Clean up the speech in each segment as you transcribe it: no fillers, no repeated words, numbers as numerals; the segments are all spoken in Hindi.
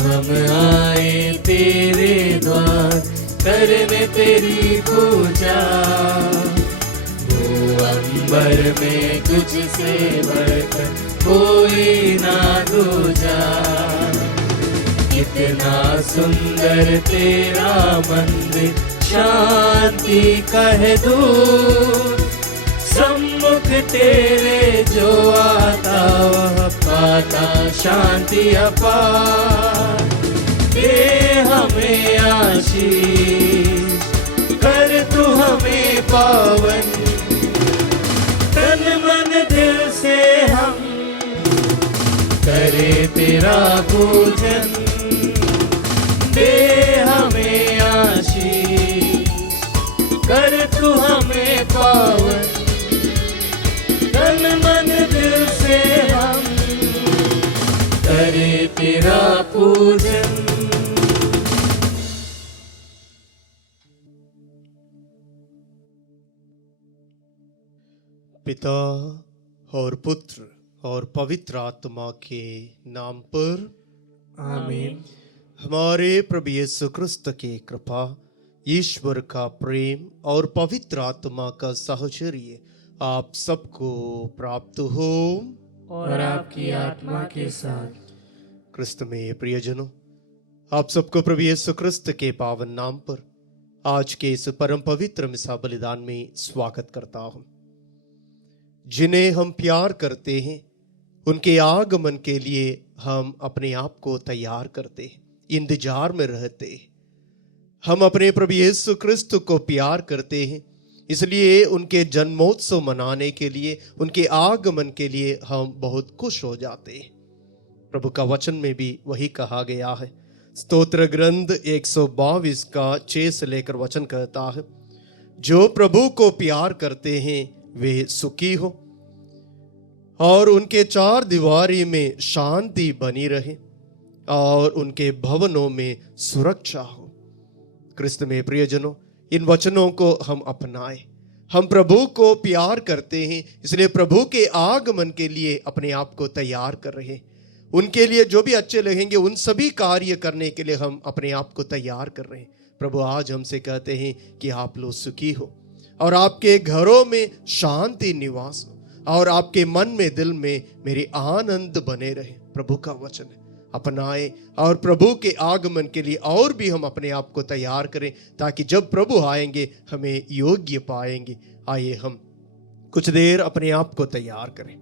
हम आए तेरे द्वार करने तेरी पूजा। वो अंबर में तुझसे बढ़कर कोई ना दूजा। कितना सुंदर तेरा मंदिर शांति कह दूं। सम्मुख तेरे जो आता वह पाता शांति अपार। दे हमें आशीष कर तू हमें पावन। तन मन दिल से हम करे तेरा पूजन। दे हमें आशीष कर तू हमें पावन। तन मन दिल से हम करे तेरा पूजन। पिता और पुत्र और पवित्र आत्मा के नाम पर आमीन। हमारे प्रभु यीशु क्रिस्त की कृपा, ईश्वर का प्रेम और पवित्र आत्मा का साहचर्य आप सबको प्राप्त हो और आपकी आत्मा के साथ। क्रिस्त में प्रियजनों, आप सबको प्रभु यीशु क्रिस्त के पावन नाम पर आज के इस परम पवित्र मिसा बलिदान में स्वागत करता हूं। जिन्हें हम प्यार करते हैं उनके आगमन के लिए हम अपने आप को तैयार करते हैं, इंतजार में रहते हैं। हम अपने प्रभु यीशु क्रिस्त को प्यार करते हैं, इसलिए उनके जन्मोत्सव मनाने के लिए, उनके आगमन के लिए हम बहुत खुश हो जाते हैं। प्रभु का वचन में भी वही कहा गया है। स्तोत्र ग्रंथ 122 का 6 से लेकर वचन कहता है, जो प्रभु को प्यार करते हैं वे सुखी हो और उनके चार दीवारी में शांति बनी रहे और उनके भवनों में सुरक्षा हो। क्रिस्त में प्रियजनों, इन वचनों को हम अपनाएं। हम प्रभु को प्यार करते हैं, इसलिए प्रभु के आगमन के लिए अपने आप को तैयार कर रहे हैं। उनके लिए जो भी अच्छे लगेंगे उन सभी कार्य करने के लिए हम अपने आप को तैयार कर रहे हैं। प्रभु आज हमसे कहते हैं कि आप लोग सुखी हो और आपके घरों में शांति निवास हो और आपके मन में दिल में मेरे आनंद बने रहे। प्रभु का वचन है, अपनाएं और प्रभु के आगमन के लिए और भी हम अपने आप को तैयार करें, ताकि जब प्रभु आएंगे हमें योग्य पाएंगे। आइए हम कुछ देर अपने आप को तैयार करें।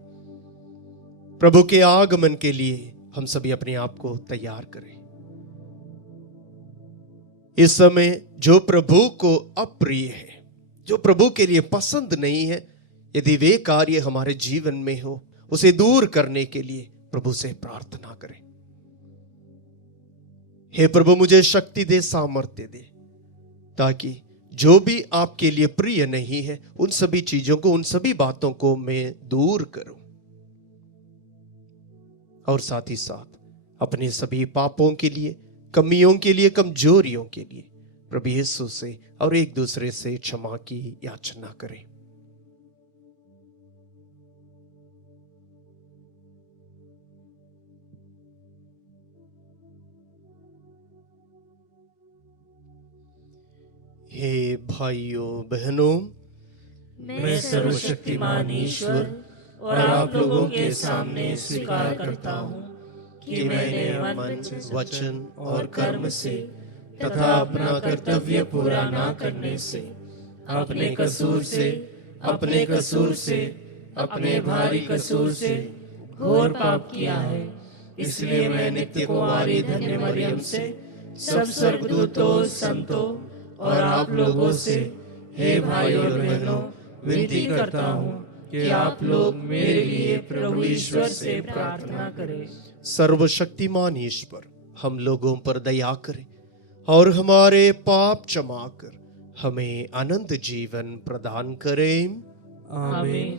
प्रभु के आगमन के लिए हम सभी अपने आप को तैयार करें। इस समय जो प्रभु को अप्रिय है, जो प्रभु के लिए पसंद नहीं है, यदि वे कार्य हमारे जीवन में हो, उसे दूर करने के लिए प्रभु से प्रार्थना करें। हे प्रभु, मुझे शक्ति दे, सामर्थ्य दे, ताकि जो भी आपके लिए प्रिय नहीं है उन सभी चीजों को, उन सभी बातों को मैं दूर करूं और साथ ही साथ अपने सभी पापों के लिए, कमियों के लिए, कमजोरियों के लिए प्रभु यीशु से और एक दूसरे से क्षमा की याचना करें। हे भाइयों बहनों, मैं सर्वशक्तिमान ईश्वर और आप लोगों के सामने स्वीकार करता हूँ कि मैंने मन, वचन और कर्म से तथा अपना कर्तव्य पूरा न करने से, अपने कसूर से, अपने भारी कसूर से घोर पाप किया है। इसलिए मैं नित्य कुंवारी धन्य मरियम से, सब स्वर्गदूतों, संतों और आप लोगों से, हे भाई और बहनों, विनती करता हूँ कि आप लोग मेरे लिए प्रभु ईश्वर से प्रार्थना करें। सर्वशक्तिमान ईश्वर हम लोगों पर दया करे और हमारे पाप क्षमा कर हमें अनंत जीवन प्रदान करे। आमीन।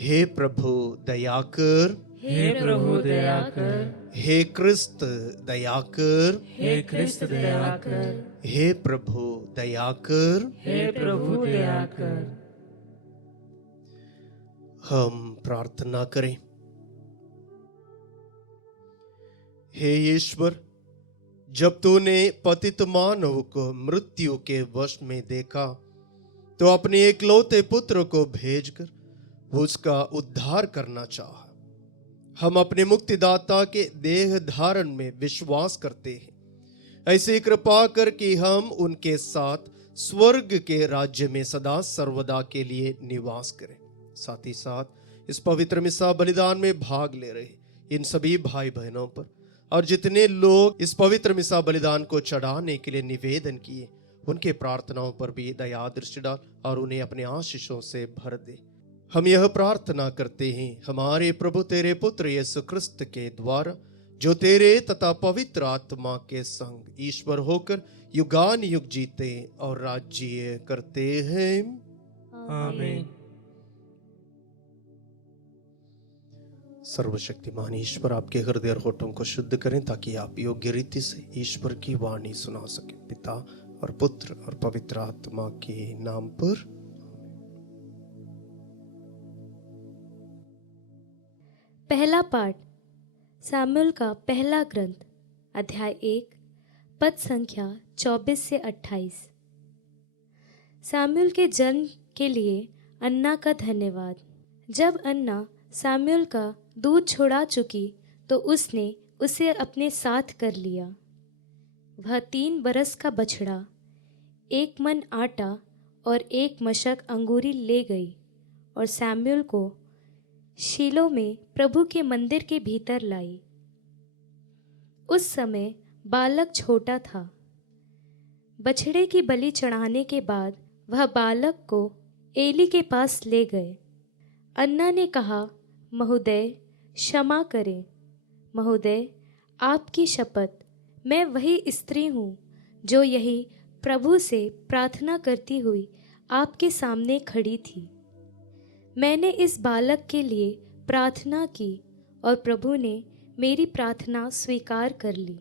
हे प्रभु दया कर, हे प्रभु दया कर, हे क्रिस्त दया कर, हे क्रिस्त दया कर, हे प्रभु दया कर। हे प्रभु दया कर। हम प्रार्थना करें। हे ईश्वर, जब तूने पतित मानव को मृत्यु के वश में देखा तो अपने एकलौते पुत्र को भेजकर उसका उद्धार करना चाहा। हम अपने मुक्तिदाता के देह धारण में विश्वास करते हैं। ऐसी कृपा कर कि हम उनके साथ स्वर्ग के राज्य में सदा सर्वदा के लिए निवास करें। साथ ही साथ इस पवित्र मिसा बलिदान में भाग ले रहे इन सभी भाई बहनों पर और जितने लोग इस पवित्र मिसा बलिदान को चढ़ाने के लिए निवेदन किए, उनके प्रार्थनाओं पर भी दया दृष्टि डाल और उन्हें अपने आशीषों से भर दे। हम यह प्रार्थना करते हैं हमारे प्रभु तेरे पुत्र यीशु ख्रिस्त के द्वारा, जो तेरे तथा पवित्र आत्मा के संग ईश्वर होकर युगान युग जीते और राज्य करते हैं। आमीन। सर्वशक्तिमान ईश्वर आपके हृदय और होठों को शुद्ध करें ताकि आप योग्य रीति से ईश्वर की वाणी सुना सकें। पिता और पुत्र और पवित्र आत्मा के नाम पर। पहला पाठ सामुएल का पहला ग्रंथ अध्याय 1 पद संख्या 24 से 28। सामुएल के जन्म के लिए अन्ना का धन्यवाद। जब अन्ना सामुएल का दूध छोड़ा चुकी तो उसने उसे अपने साथ कर लिया। वह 3 बरस का बछड़ा, 1 मन आटा और 1 मशक अंगूरी ले गई और सामुएल को शीलो में प्रभु के मंदिर के भीतर लाई। उस समय बालक छोटा था। बछड़े की बलि चढ़ाने के बाद वह बालक को एली के पास ले गए। अन्ना ने कहा, महोदय क्षमा करें। महोदय, आपकी शपथ, मैं वही स्त्री हूँ जो यही प्रभु से प्रार्थना करती हुई आपके सामने खड़ी थी। मैंने इस बालक के लिए प्रार्थना की और प्रभु ने मेरी प्रार्थना स्वीकार कर ली,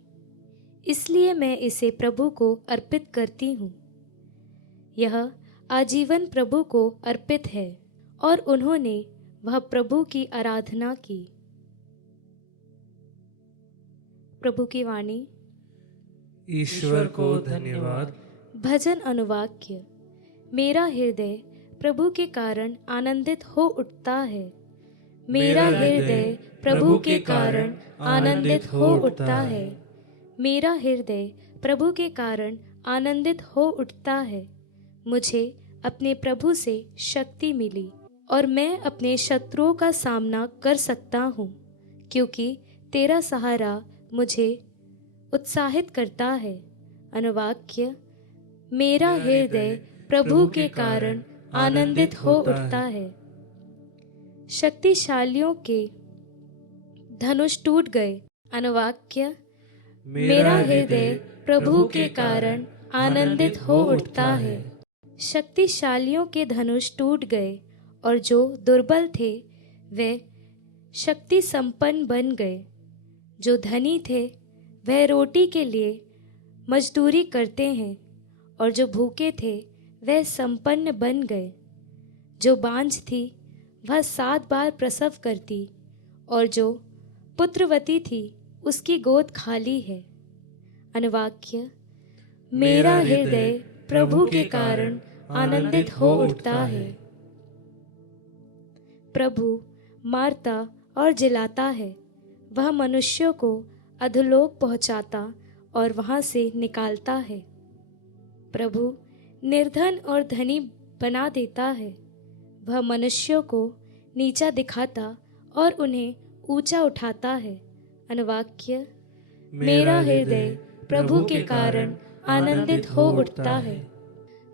इसलिए मैं इसे प्रभु को अर्पित करती हूँ। यह आजीवन प्रभु को अर्पित है। और उन्होंने वह प्रभु की आराधना की। प्रभु की वाणी। ईश्वर को धन्यवाद। भजन अनुवाक्य। मेरा हृदय प्रभु के कारण आनंदित हो उठता है। मेरा हृदय प्रभु के कारण आनंदित हो उठता है। मेरा हृदय प्रभु के कारण आनंदित हो उठता है। मुझे अपने प्रभु से शक्ति मिली और मैं अपने शत्रुओं का सामना कर सकता हूँ, क्योंकि तेरा सहारा मुझे उत्साहित करता है। अनुवाक्य। मेरा हृदय प्रभु के कारण आनंदित हो उठता है। शक्तिशालियों के धनुष टूट गए। अनुवाक्य। मेरा हृदय प्रभु के कारण आनंदित हो उठता है। शक्तिशालियों के धनुष टूट गए और जो दुर्बल थे वे शक्ति संपन्न बन गए। जो धनी थे वह रोटी के लिए मजदूरी करते हैं और जो भूखे थे वह संपन्न बन गए। जो बांझ थी वह 7 बार प्रसव करती और जो पुत्रवती थी उसकी गोद खाली है। अनुवाक्य। मेरा हृदय प्रभु के कारण आनंदित हो उठता है। प्रभु मारता और जिलाता है। वह मनुष्यों को अधोलोक पहुंचाता और वहां से निकालता है। प्रभु निर्धन और धनी बना देता है। वह मनुष्यों को नीचा दिखाता और उन्हें ऊंचा उठाता है। अनुवाक्य। मेरा हृदय प्रभु के कारण आनंदित हो उठता है।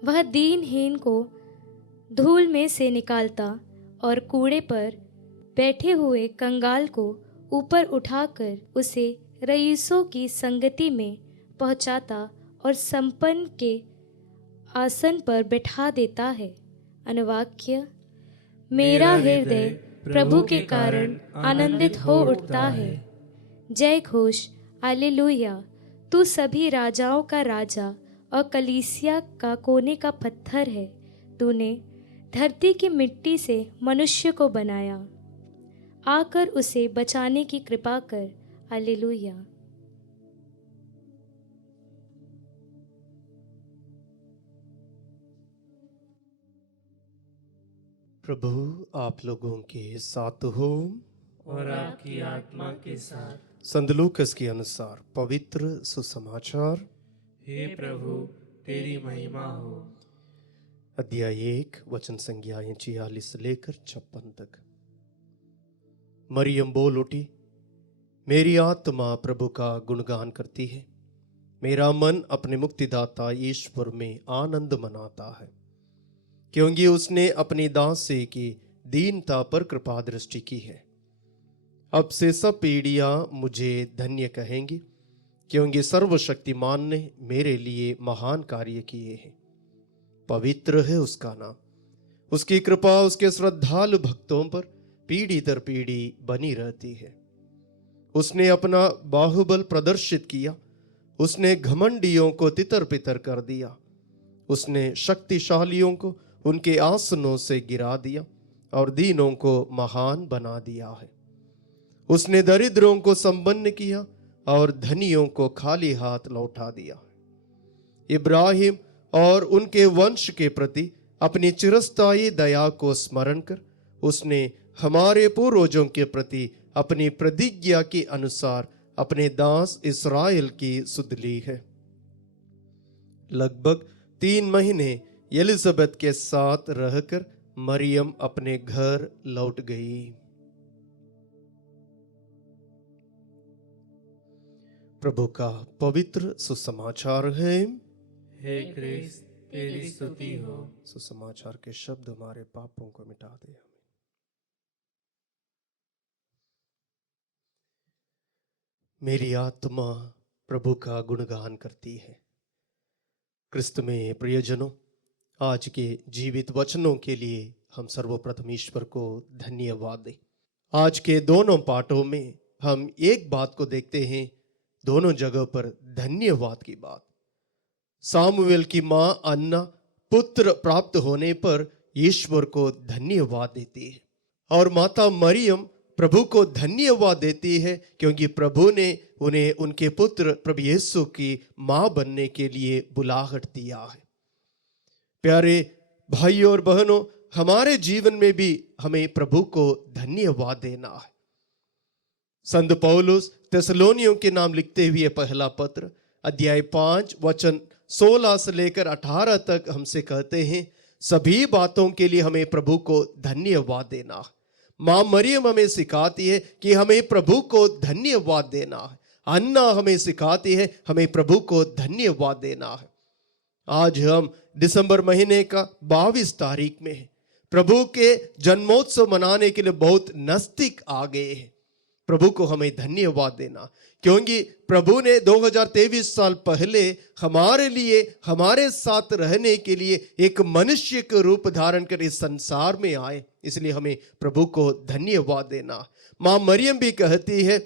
वह दीनहीन को धूल में से निकालता और कूड़े पर बैठे हुए कंगाल को ऊपर उठाकर उसे रईसों की संगति में पहुंचाता और संपन्न के आसन पर बैठा देता है। अनुवाक्य। मेरा हृदय प्रभु के कारण आनंदित हो उठता है। जय घोष। हालेलुया। तू सभी राजाओं का राजा और कलीसिया का कोने का पत्थर है। तूने धरती की मिट्टी से मनुष्य को बनाया। आकर उसे बचाने की कृपा कर। हालेलुया। प्रभु आप लोगों के साथ हो और आपकी आत्मा के साथ। संत लूकस के अनुसार पवित्र सुसमाचार। हे प्रभु तेरी महिमा हो। अध्याय 1 वचन संज्ञाएं 46 से लेकर 56 तक। मरियम बोल उठी, मेरी आत्मा प्रभु का गुणगान करती है, मेरा मन अपने मुक्तिदाता ईश्वर में आनंद मनाता है, क्योंकि उसने अपनी दासी की दीनता पर कृपा दृष्टि की है। अब से सब पीढ़ियां मुझे धन्य कहेंगी, क्योंकि सर्वशक्तिमान ने मेरे लिए महान कार्य किए हैं। पवित्र है उसका नाम, उसकी कृपा उसके श्रद्धालु भक्तों पर पीढ़ी दर पीढ़ी बनी रहती है। उसने अपना बाहुबल प्रदर्शित किया, उसने घमंडियों को तितर बितर कर दिया, उसने शक्तिशालियों को उनके आसनों से गिरा दिया और दीनों को महान बना दिया है। उसने दरिद्रों को संपन्न किया और धनियों को खाली हाथ लौटा दिया। इब्राहिम और उनके वंश के प्रति अपनी चिरस्थायी दया को स्मरण कर उसने हमारे पूर्वजों के प्रति अपनी प्रतिज्ञा के अनुसार अपने दास इस्राएल की सुध ली है। लगभग 3 महीने एलिजाबेथ के साथ रहकर मरियम अपने घर लौट गई। प्रभु का पवित्र सुसमाचार है। हे क्रिस्त तेरी स्तुति हो। सुसमाचार के शब्द हमारे पापों को मिटा दे। मेरी आत्मा प्रभु का गुणगान करती है। क्रिस्त में प्रियजनों, आज के जीवित वचनों के लिए हम सर्वप्रथम ईश्वर को धन्यवाद दें। आज के दोनों पाठों में हम एक बात को देखते हैं, दोनों जगह पर धन्यवाद की बात। सामुएल की मां अन्ना पुत्र प्राप्त होने पर ईश्वर को धन्यवाद देती है, और माता मरियम प्रभु को धन्यवाद देती है, क्योंकि प्रभु ने उन्हें उनके पुत्र प्रभु यीशु की मां बनने के लिए बुलाहट दिया है। प्यारे भाइयों और बहनों, हमारे जीवन में भी हमें प्रभु को धन्यवाद देना है। संत पौलुस थिस्सलुनीयों के नाम लिखते हुए पहला पत्र अध्याय 5 वचन 16 से लेकर 18 तक हमसे कहते हैं, सभी बातों के लिए हमें प्रभु को धन्यवाद देना है। मां मरियम हमें सिखाती है कि हमें प्रभु को धन्यवाद देना है। अन्ना हमें सिखाती है हमें प्रभु को धन्यवाद देना है। आज हम दिसंबर महीने का 22 तारीख में है। प्रभु के जन्मोत्सव मनाने के लिए बहुत नजदीक आ गए हैं। प्रभु को हमें धन्यवाद देना, क्योंकि प्रभु ने 2023 साल पहले हमारे लिए, हमारे साथ रहने के लिए एक मनुष्य के रूप धारण कर इस संसार में आए। इसलिए हमें प्रभु को धन्यवाद देना। मां मरियम भी कहती है,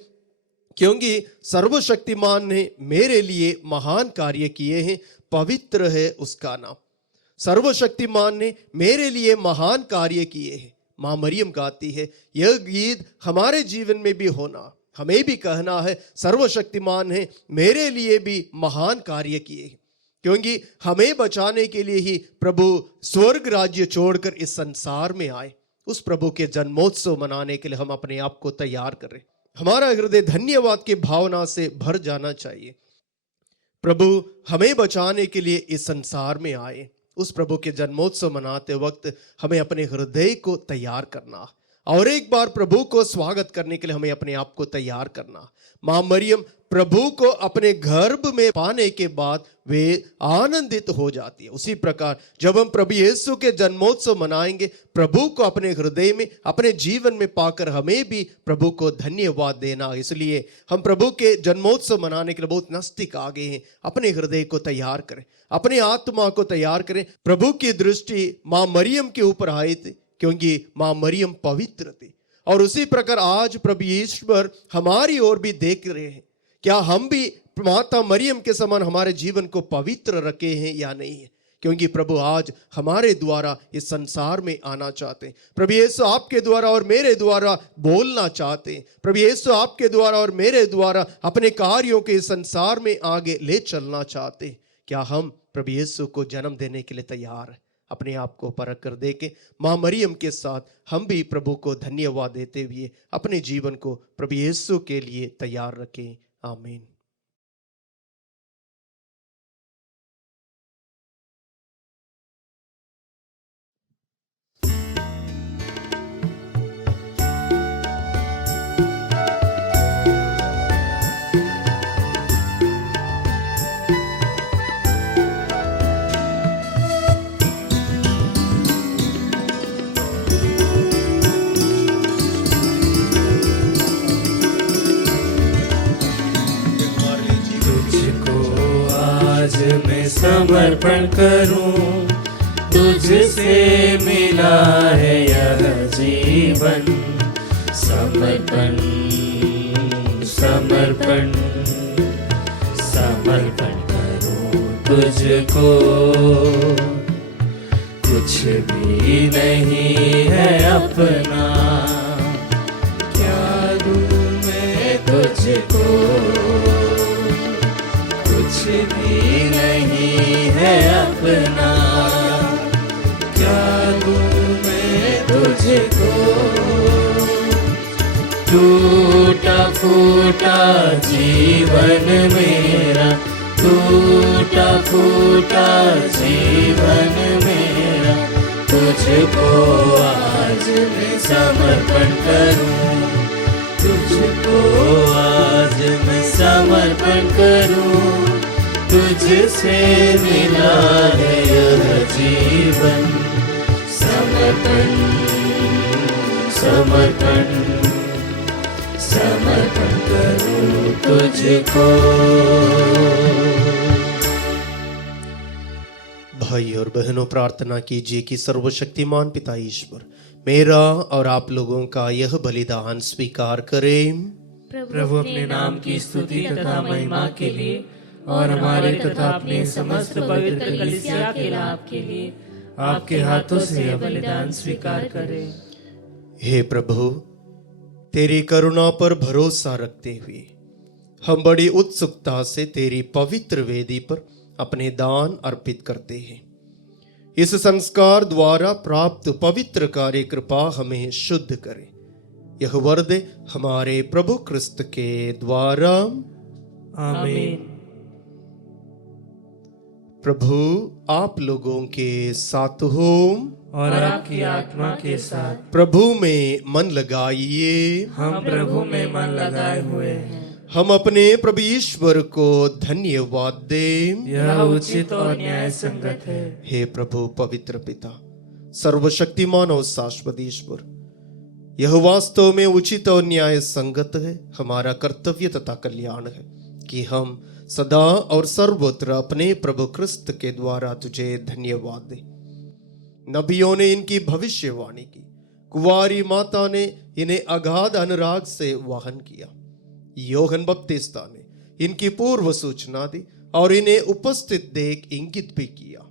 क्योंकि सर्वशक्तिमान ने मेरे लिए महान कार्य किए हैं, पवित्र है उसका नाम। सर्वशक्तिमान ने मेरे लिए महान कार्य किए हैं। मां मरियम गाती है, यह गीत हमारे जीवन में भी होना, हमें भी कहना है, सर्वशक्तिमान है मेरे लिए भी महान कार्य किए, क्योंकि हमें बचाने के लिए ही प्रभु स्वर्ग राज्य छोड़कर इस संसार में आए। उस प्रभु के जन्मोत्सव मनाने के लिए हम अपने आप को तैयार करें। हमारा हृदय धन्यवाद की भावना से भर जाना चाहिए। प्रभु हमें बचाने के लिए इस संसार में आए। उस प्रभु के जन्मोत्सव मनाते वक्त हमें अपने हृदय को तैयार करना, और एक बार प्रभु को स्वागत करने के लिए हमें अपने आप को तैयार करना। मां मरियम प्रभु को अपने गर्भ में पाने के बाद वे आनंदित हो जाती है। उसी प्रकार जब हम प्रभु यीशु के जन्मोत्सव मनाएंगे, प्रभु को अपने हृदय में, अपने जीवन में पाकर हमें भी प्रभु को धन्यवाद देना। इसलिए हम प्रभु के जन्मोत्सव मनाने के लिए बहुत नजदीक आ गए हैं। अपने हृदय को तैयार करें, अपनी आत्मा को तैयार करें। प्रभु की दृष्टि मां मरियम के ऊपर आई थी, क्योंकि मां मरियम पवित्र थी, और उसी प्रकार आज प्रभु ईश्वर हमारी ओर भी देख रहे हैं। क्या हम भी माता मरियम के समान हमारे जीवन को पवित्र रखे हैं या नहीं है? क्योंकि प्रभु आज हमारे द्वारा इस संसार में आना चाहते हैं। प्रभु यीशु आपके द्वारा और मेरे द्वारा बोलना चाहते हैं। प्रभु यीशु आपके द्वारा और मेरे द्वारा अपने कार्यों के इस संसार में आगे ले चलना चाहते हैं। क्या हम प्रभु यीशु को जन्म देने के लिए तैयार हैं? अपने आप को परख कर देके माँ मरियम के साथ हम भी प्रभु को धन्यवाद देते हुए अपने जीवन को प्रभु यीशु के लिए तैयार रखें। आमीन। मैं समर्पण करूं, तुझसे मिला है यह जीवन। समर्पण समर्पण समर्पण करूं तुझको, कुछ भी नहीं है अपना, क्या दूं मैं तुझको, कुछ भी नहीं है अपना, क्या दूं मैं तुझको। टूटा फूटा जीवन मेरा, टूटा फूटा जीवन मेरा, तुझको आज मैं समर्पण करूं, तुझको आज मैं समर्पण करूं। तुझसे मिला है यह जीवन। समर्पण समर्पण समर्पण करूं तुझको। भाई और बहनों, प्रार्थना कीजिए कि सर्वशक्तिमान पिता ईश्वर मेरा और आप लोगों का यह बलिदान स्वीकार करें। प्रभु अपने नाम की स्तुति तथा महिमा के लिए और हमारे तथा अपने समस्त पवित्र कलीसिया के लाभ के लिए आपके हाथों से यह बलिदान स्वीकार करें। हे प्रभु, तेरी करुणा पर भरोसा रखते हुए हम बड़ी उत्सुकता से तेरी पवित्र वेदी पर अपने दान अर्पित करते हैं। इस संस्कार द्वारा प्राप्त पवित्र कार्य कृपा हमें शुद्ध करे। यह वरद हमारे प्रभु क्रिस्त के द्वारा। आमीन। प्रभु आप लोगों के साथ हो और आपकी आत्मा के साथ। प्रभु में मन लगाइए। हम प्रभु में मन लगाए हुए हैं। हम अपने प्रभु ईश्वर को धन्यवाद दें। यह उचित और न्याय संगत है। हे प्रभु पवित्र पिता, सर्वशक्तिमान और शाश्वत ईश्वर, यह वास्तव में उचित और न्याय संगत है, हमारा कर्तव्य तथा कल्याण है कि हम सदा और सर्वत्र अपने प्रभु क्रिस्त के द्वारा तुझे धन्यवाद दें। नबियों ने इनकी भविष्यवाणी की, कुंवारी माता ने इन्हें अगाध अनुराग से वाहन किया, योहन बपतिस्ता ने इनकी पूर्व सूचना दी और इन्हें उपस्थित देख इंगित भी किया।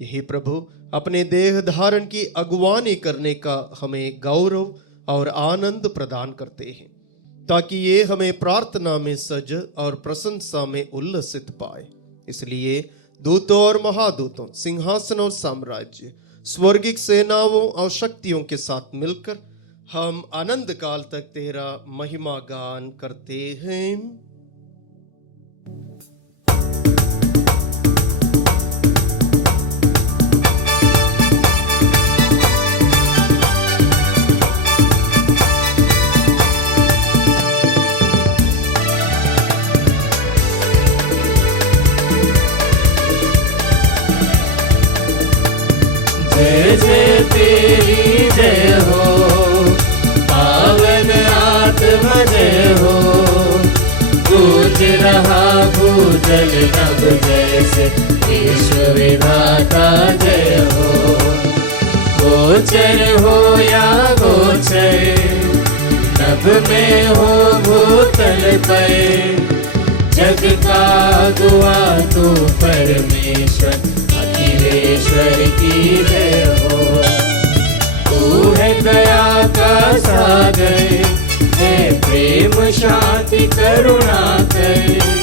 यही प्रभु अपने देह धारण की अगुवानी करने का हमें गौरव और आनंद प्रदान करते हैं, ताकि ये हमें प्रार्थना में सज और प्रशंसा में उल्लसित पाए। इसलिए दूतों और महादूतों, सिंहासन और साम्राज्य, स्वर्गिक सेनाओं और शक्तियों के साथ मिलकर हम अनंत काल तक तेरा महिमा गान करते हैं। जय जय तेरी जय हो, पावन आत्मा जय हो। गूंज रहा भूजल नभ जैसे, ईश्वर विधाता जय हो। गोचर हो या गोचर, नभ में हो भूतल पे, जग का दुआ तू परमेश्वर, अखिलेश्वर की जय हो। तू है दया का सागर, है प्रेम शांति करुणा कर।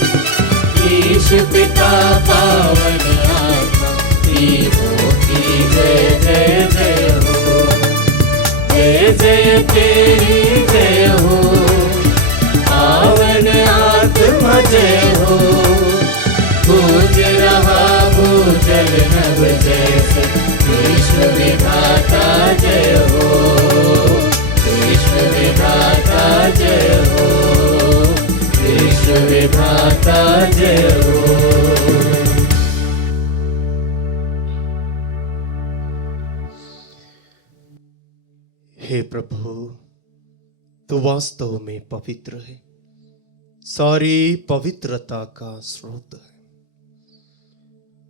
ईश पिता पावन आत्मा, तीनों की जय जय जय हो, जय जय तेरी जय हो, पावन आत्मा जय हो। गूंज रहा भूजल नभ जैसे, विश्व विधाता जय हो, विश्व विधाता जय हो, विश्व विधाता जय हो। हे प्रभु, तू वास्तव में पवित्र है, सारी पवित्रता का स्रोत है।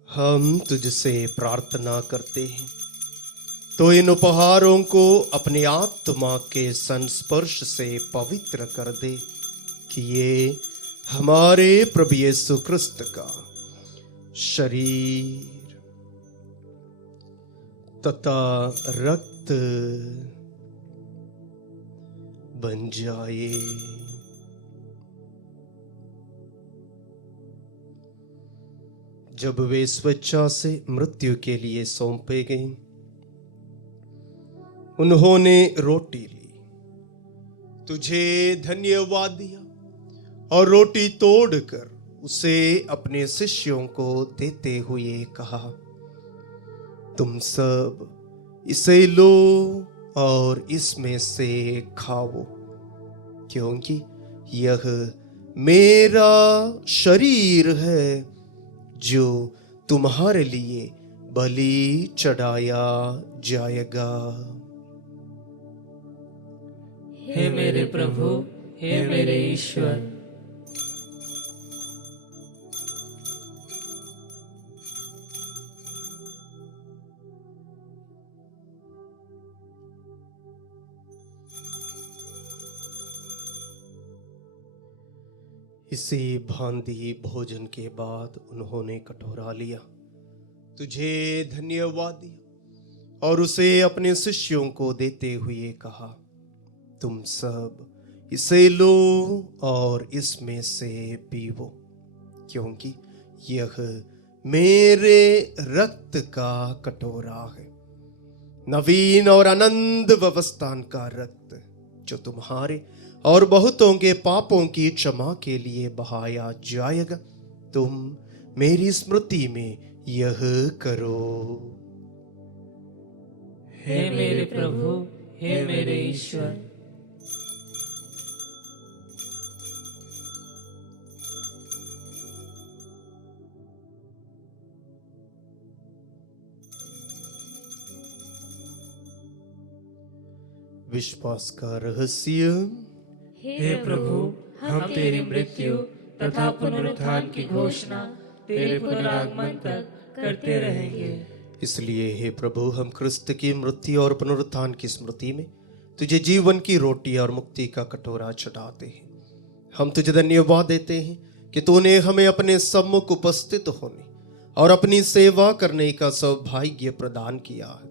हम तुझसे प्रार्थना करते हैं तो इन उपहारों को अपनी आत्मा के संस्पर्श से पवित्र कर दे, कि ये हमारे प्रभु यीशु क्रिस्त का शरीर तथा रक्त बन जाए। जब वे स्वेच्छा से मृत्यु के लिए सौंपे गए, उन्होंने रोटी ली, तुझे धन्यवाद दिया और रोटी तोड़कर उसे अपने शिष्यों को देते हुए कहा, तुम सब इसे लो और इसमें से खाओ, क्योंकि यह मेरा शरीर है जो तुम्हारे लिए बलि चढ़ाया जाएगा। हे मेरे प्रभु, हे मेरे ईश्वर। इसी भांति भोजन के बाद उन्होंने कटोरा लिया, तुझे धन्यवाद दिया और उसे अपने शिष्यों को देते हुए कहा, तुम सब इसे लो और इसमें से पीवो, क्योंकि यह मेरे रक्त का कटोरा है, नवीन और आनंद व्यवस्थान का रक्त, जो तुम्हारे और बहुतों के पापों की क्षमा के लिए बहाया जाएगा। तुम मेरी स्मृति में यह करो। हे मेरे प्रभु, हे मेरे ईश्वर। विश्वास का रहस्य। हे प्रभु, हम तेरी मृत्यु तथा पुनरुत्थान की घोषणा तेरे पुनरागमन तक करते रहेंगे। इसलिए हे प्रभु, हम क्रिस्त की मृत्यु और पुनरुत्थान की स्मृति में तुझे जीवन की रोटी और मुक्ति का कटोरा चढ़ाते हैं। हम तुझे धन्यवाद देते हैं कि तूने हमें अपने सम्मुख उपस्थित होने और अपनी सेवा करने का सौभाग्य प्रदान किया है।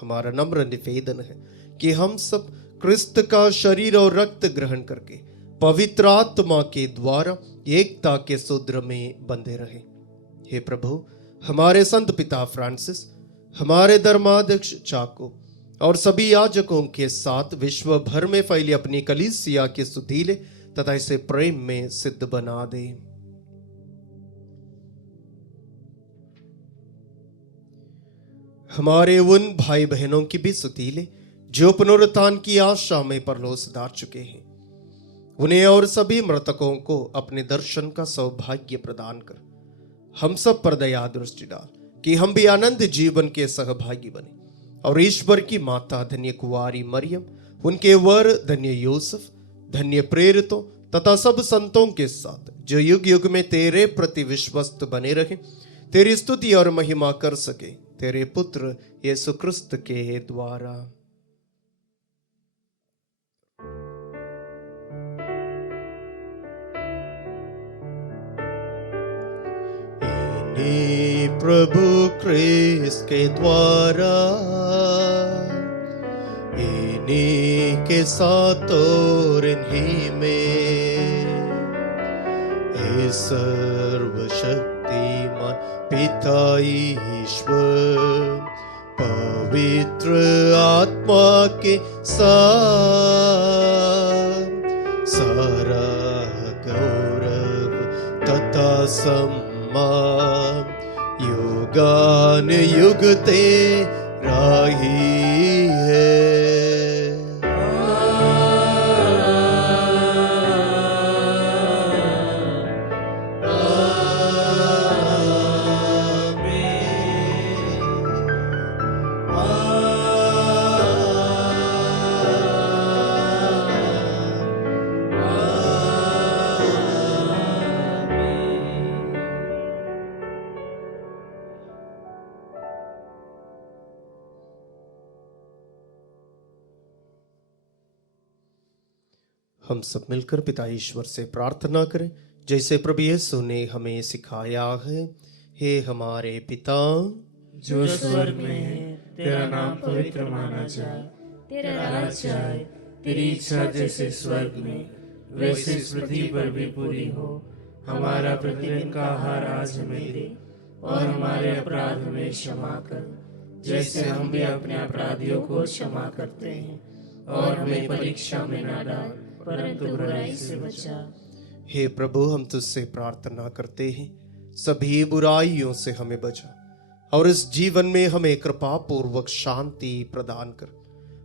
हमारा नम्र निवेदन है कि हम सब क्रिस्त का शरीर और रक्त ग्रहण करके पवित्र आत्मा के द्वारा एकता के सूत्र में बंधे रहे। हे प्रभु, हमारे संत पिता फ्रांसिस, हमारे धर्माध्यक्ष चाको और सभी याजकों के साथ विश्व भर में फैली अपनी कलीसिया के सुधीले तथा इसे प्रेम में सिद्ध बना दे। हमारे उन भाई बहनों की भी सुधीले जो पुनरुत्थान की आशा में परलोक सिधार चुके हैं, उन्हें और सभी मृतकों को अपने दर्शन का सौभाग्य प्रदान कर हम सब पर दया दृष्टि डाल, कि हम भी आनंद जीवन के सहभागी बने और ईश्वर की माता धन्य कुंवारी मरियम, उनके वर धन्य यूसुफ, धन्य प्रेरितों तथा सब संतों के साथ जो युग युग में तेरे प्रति विश्वस्त बने रहे, तेरी स्तुति और महिमा कर सके, तेरे पुत्र यीशु क्रिस्त के द्वारा। प्रभु क्रिस्त के द्वारा, इन्हीं के साथ और इन्हीं में, हे सर्वशक्तिमान पिता ईश्वर, पवित्र आत्मा के साथ सारा गौरव तथा सम्मान युगान युग तेरा ही है। हम सब मिलकर पिता ईश्वर से प्रार्थना करें जैसे प्रभु यीशु ने हमें सिखाया है। हे हमारे पिता जो स्वर्ग में है, तेरा नाम पवित्र माना जाए, तेरा राज्य आए, तेरी इच्छा जैसे स्वर्ग में वैसे इस पृथ्वी पर भी पूरी हो। हमारा प्रतिदिन का आहार आज हमें दे और हमारे अपराध हमें क्षमा कर जैसे हम भी अपने अपराधियों को क्षमा करते हैं, और हमें परीक्षा में न डाल परंतु बुराई से बचा। हे प्रभु, हम तुझसे प्रार्थना करते हैं सभी बुराइयों से हमें बचा और इस जीवन में हमें कृपा पूर्वक शांति प्रदान कर।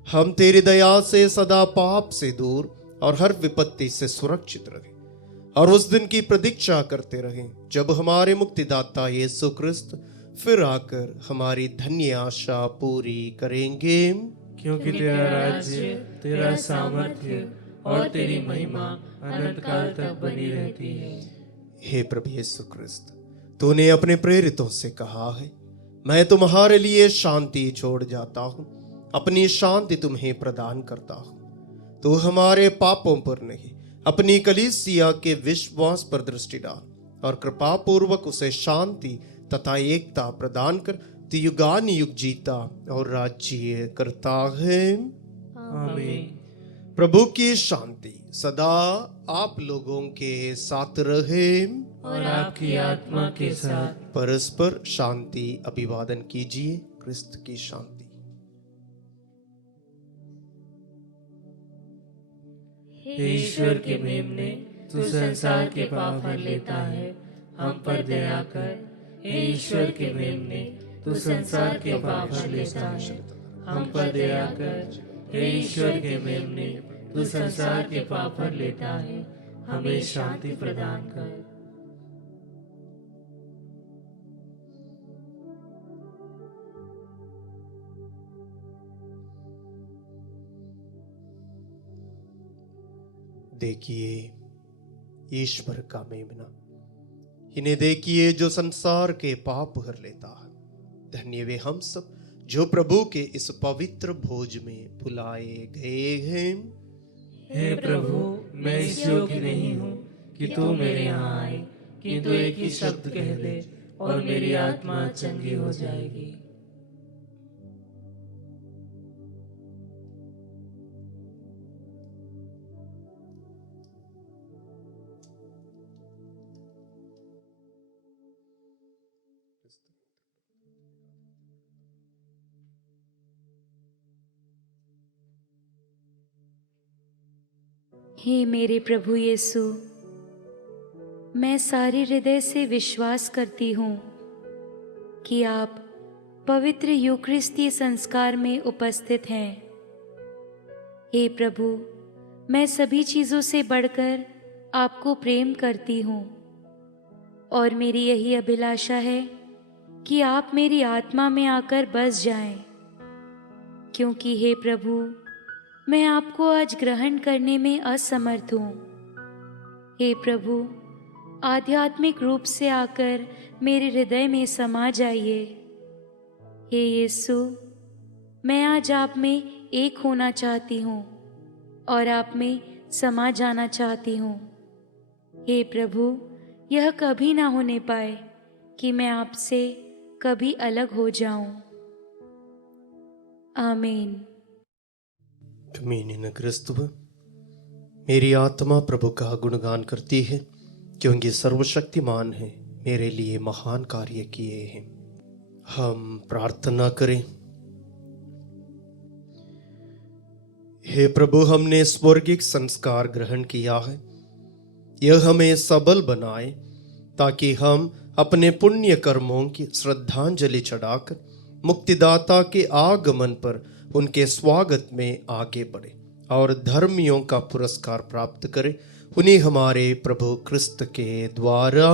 हम तेरी दया से सदा पाप से दूर और हर विपत्ति से सुरक्षित रहें और उस दिन की प्रतीक्षा करते रहें जब हमारे मुक्तिदाता यीशु क्रिस्त फिर आकर हमारी धन्य आशा पूरी करेंगे। क्योंकि तेरा राज्य, तेरा सामर्थ्य और तेरी महिमा अनंत काल तक बनी रहती है। हे प्रभु यीशु क्रिस्त, तूने अपने प्रेरितों से कहा है, मैं तुम्हारे लिए शांति छोड़ जाता हूं, अपनी शांति तुम्हें प्रदान करता हूं। तू हमारे पापों पर नहीं, अपनी कलीसिया के विश्वास पर दृष्टि डाल और कृपा पूर्वक उसे शांति तथा एकता प्रदान कर। तू युगान युग जीता और राज्य करता है। आमीन। प्रभु की शांति सदा आप लोगों के साथ रहे और आपकी आत्मा के साथ। परस्पर शांति अभिवादन कीजिए। क्रिस्त की शांति। हे ईश्वर के मेमने, तू संसार के पाप हर लेता है, हम पर दया कर। हे ईश्वर के मेमने, तू संसार के पाप हर लेता है, हम पर दया कर। हे ईश्वर के मेमने, तू संसार के पाप हर लेता है, हमें शांति प्रदान कर। देखिए ईश्वर का मेमना, इन्हें देखिए जो संसार के पाप हर लेता है। धन्य वे हम सब जो प्रभु के इस पवित्र भोज में बुलाए गए हैं। हे प्रभु, मैं इस योग्य नहीं हूँ कि तू मेरे यहाँ आए, किंतु एक ही शब्द कह दे और मेरी आत्मा चंगी हो जाएगी। हे मेरे प्रभु यीशु, मैं सारे हृदय से विश्वास करती हूँ कि आप पवित्र यूकरिस्ती संस्कार में उपस्थित हैं। हे प्रभु, मैं सभी चीज़ों से बढ़कर आपको प्रेम करती हूँ और मेरी यही अभिलाषा है कि आप मेरी आत्मा में आकर बस जाएं, क्योंकि हे प्रभु, मैं आपको आज ग्रहण करने में असमर्थ हूँ। हे प्रभु, आध्यात्मिक रूप से आकर मेरे हृदय में समा जाइए। हे यीशु, मैं आज आप में एक होना चाहती हूँ और आप में समा जाना चाहती हूँ। हे प्रभु, यह कभी ना होने पाए कि मैं आपसे कभी अलग हो जाऊं। आमीन। कमीने क्रिस्तु, मेरी आत्मा प्रभु का गुणगान करती है, क्योंकि सर्वशक्तिमान है, मेरे लिए महान कार्य किए हैं। हम प्रार्थना करें। हे प्रभु, हमने स्वर्गिक संस्कार ग्रहण किया है। यह हमें सबल बनाए ताकि हम अपने पुण्य कर्मों की श्रद्धांजलि चढ़ाकर मुक्तिदाता के आगमन पर उनके स्वागत में आगे बढ़े और धर्मियों का पुरस्कार प्राप्त करें। उन्हीं हमारे प्रभु क्रिस्त के द्वारा।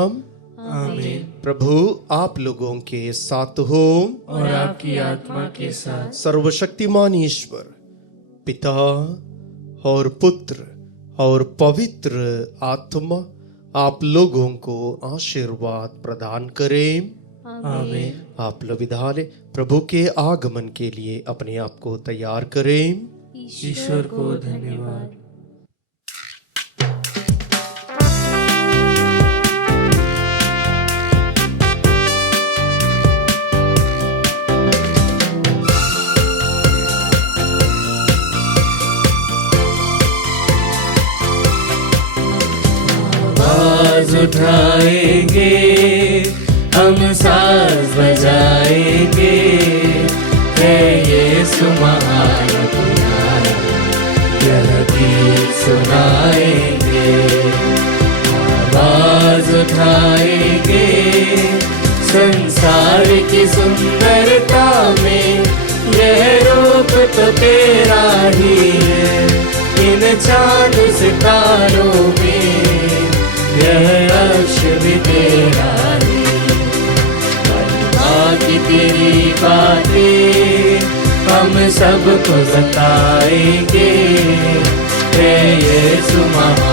आमीन। प्रभु आप लोगों के साथ हो और आपकी आत्मा के साथ। सर्वशक्तिमान ईश्वर पिता और पुत्र और पवित्र आत्मा आप लोगों को आशीर्वाद प्रदान करें। आमीन। आप लोग विधा लें। प्रभु के आगमन के लिए अपने आप को तैयार करें। ईश्वर को धन्यवाद। आवाज उठाएंगे, हम साज बजाएंगे, है यीशु महान पुराना, यह गीत सुनाएंगे। आवाज उठाएंगे, संसार की सुंदरता में यह रूप तो तेरा ही है। इन चांद सितारों में यह अर्श भी तेरा ही। महिमा की तेरी बातें हम सबको बताएंगे, हे यीशु महान